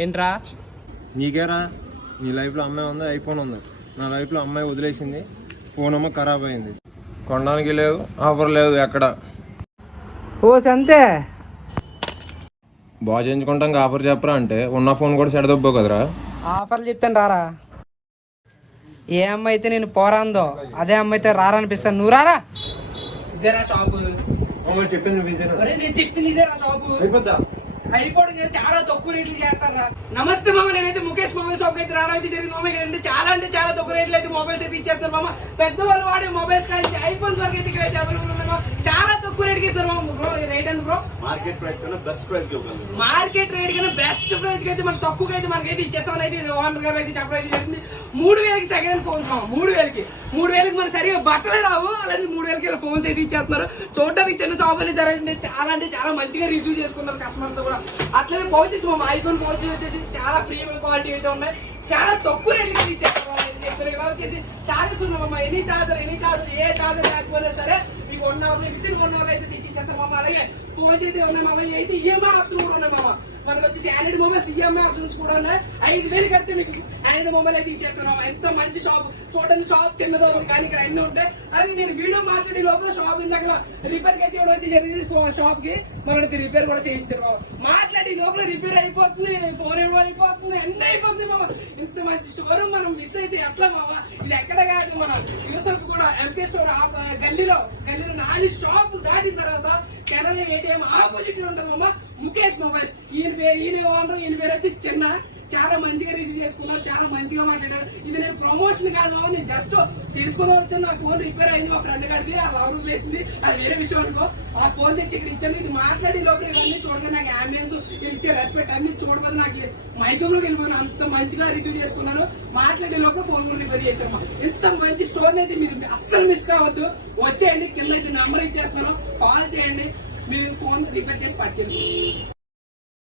ఏంట్రా? నీకేరా, నీ లైఫ్లో అమ్మాయి ఉంది, ఐఫోన్ ఉంది. నా లైఫ్లో అమ్మాయి వదిలేసింది, ఫోన్ ఏమో ఖరాబ్ అయింది. కొనడానికి లేదు, ఆఫర్ లేదు ఎక్కడ. ఓ సంతే బాగా చేయించుకుంటాం ఆఫర్ చెప్పరా అంటే ఉన్న ఫోన్ కూడా సెడదొబ్బో కదరా. ఆఫర్లు చెప్తాను రారా. ఏ అమ్మాయి అయితే నేను పోరాందో అదే అమ్మాయి అయితే రారా అనిపిస్తాను. నువ్వు రారా. ఇదేరా షాపు. నేను చెప్పింది ఇదేరా షాపు. అయిపోవడం చాలా తక్కువ రేట్లు చేస్తారా. నమస్తే మామ, నేనైతే ముఖేష్ మొబైల్ షాప్ అయితే రావడం అయితే జరిగింది మామ. అంటే చాలా తక్కువ రేట్లు అయితే మొబైల్స్ అయితే ఇచ్చేస్తారు మామ. పెద్దవాళ్ళు వాడే మొబైల్స్ కానీ ఐఫోన్స్ వరకు అయితే ఇక్కడ అవైలబుల్ ఉన్నాయి మామ. చాలా తక్కువ రేట్కి ఇస్తారు మామ. బ్రో రేట్ ఎంత బ్రో? మార్కెట్ రేట్ కన్నా బెస్ట్ ప్రైస్ అయితే మనం తక్కువగా అయితే మనకైతే ఇచ్చేస్తామని అయితే ఓనర్ గారు అయితే చెప్పడం అయితే జరిగింది. 3000కి సెకండ్ హ్యాండ్ ఫోన్స్ మామ. 3000కి మనకి సరిగా బట్టలే రావు, అలాంటి 3000కి ఫోన్స్ అయితే ఇచ్చేస్తున్నారు. చూడడానికి చిన్న షాప్ అనేది జరగండి. అంటే చాలా మంచిగా రిసీవ్ చేసుకున్నారు కస్టమర్ తో కూడా. అట్లనే పౌచెస్ మా ఐఫోన్ పౌచెస్ వచ్చేసి చాలా ప్రీమియం క్వాలిటీ అయితే ఉన్నాయి. చాలా తక్కువ రేట్లకి ఇచ్చేస్తారు. ఇలా వచ్చేసి చార్జెస్ ఉన్నామమ్మా. ఎనీ చార్జర్ ఏ చార్జర్ లేకపోయినా సరే మీకు 1 అవర్ వితిన్ 1 అవర్ అయితే తెచ్చిచ్చేస్తాం మామ. అలాగే ఫోన్స్ అయితే ఉన్నాయి మామ. అయితే ఈఎంఐ ఆప్షన్ కూడా ఉన్నాయి మామ. మనకు వచ్చేసి ఆండ్రాయిడ్ మొబైల్స్ ఈఎంఐ ఆప్షన్స్ కూడా ఉన్నాయి. 5000 కడితే మీకు ఆండ్రాయిడ్ మొబైల్ అయితే ఇచ్చేస్తాం మామ. ఎంత మంచి షాప్ చూడండి. షాప్ చిన్నదో ఉంది కానీ ఇక్కడ అన్ని ఉంటాయి. అలాగే నేను వీడియో మాట్లాడే లోపల షాప్ దగ్గర రిపేర్ కి అయితే ఇవ్వడం అయితే జరిగింది. షాప్ కి మనకి రిపేర్ కూడా చేయిస్తారు మామ. మాట్లాడి లోపల రిపేర్ అయిపోతుంది, ఫోన్ అయిపోతుంది, అన్ని అయిపోతుంది మామ. ఇంత మంచి షోరూమ్ మనం మిస్ అయితే ఎట్లా మామ. ఇది ఎక్కడ కాదు మన యూసఫ్ కూడా ఎంకే స్టోర్ గల్లీలో 4 షాప్ దాటిన తర్వాత కెనరా ఏటీఎం ఆపోజిట్ ఉంటుంది మామ. ముఖేష్ మొబైల్స్. ఈయన ఓనర్, ఈయన పేరు వచ్చి చిన్న. చాలా మంచిగా రిసీవ్ చేసుకున్నారు, చాలా మంచిగా మాట్లాడారు. ఇది నేను ప్రమోషన్ కాదు మామ, నేను జస్ట్ తెలుసుకుని వచ్చాను. నా ఫోన్ రిపేర్ అయింది మా ఫ్రెండ్ గారికి, ఆ లవ్ వేసింది, అది వేరే విషయం అనుకో. ఆ ఫోన్ తెచ్చి ఇక్కడ ఇచ్చాను. ఇది మాట్లాడి లోపల ఇవన్నీ చూడగా నాకు అంబియన్స్, ఇచ్చే రెస్పెక్ట్ అన్ని చూడబోదు. నాకు మైకంలోకి వెళ్ళిపోయాను. అంత మంచిగా రిసీవ్ చేసుకున్నాను. మాట్లాడే లోపల ఫోన్ కూడా రిపేర్ చేశాను. ఇంత మంచి స్టోర్ అయితే మీరు అస్సలు మిస్ కావద్దు. వచ్చేయండి, కింద అయితే నెంబర్ ఇచ్చేస్తున్నాను, కాల్ చేయండి, మీరు ఫోన్ రిపేర్ చేసి పట్టుకెళ్ళి.